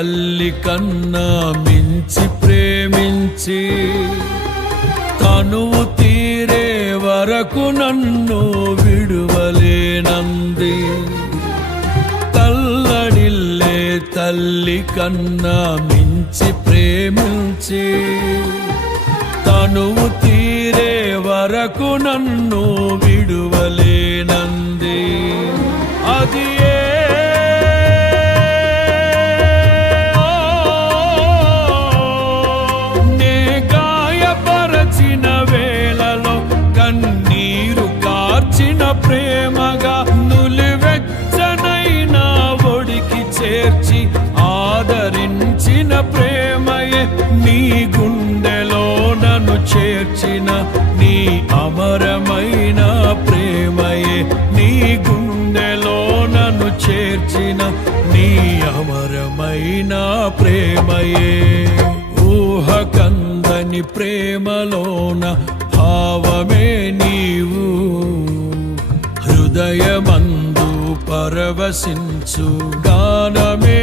తల్లి కన్నా మించి ప్రేమించి తనువు తీరే వరకు నన్ను విడువలేనంది. తల్లడిల్లే తల్లి కన్నా మించి ప్రేమించి తనువు తీరే వరకు నన్ను విడువలేనంది. అది నే గాయపరచిన వేళలో కన్నీరు కార్చిన ప్రేమగా నులివెచ్చనైనా ఒడికి చేర్చి ఆదరించిన ప్రేమయే నీ గుండెలో నన్ను చేర్చిన నీ అమరమైన ప్రేమయే నీ గుండెలో నన్ను చేర్చిన నీ అమరమైన ప్రేమయే. ఊహకందని ప్రేమలోన భావమే నీవు హృదయమందు పరవశించు గానమే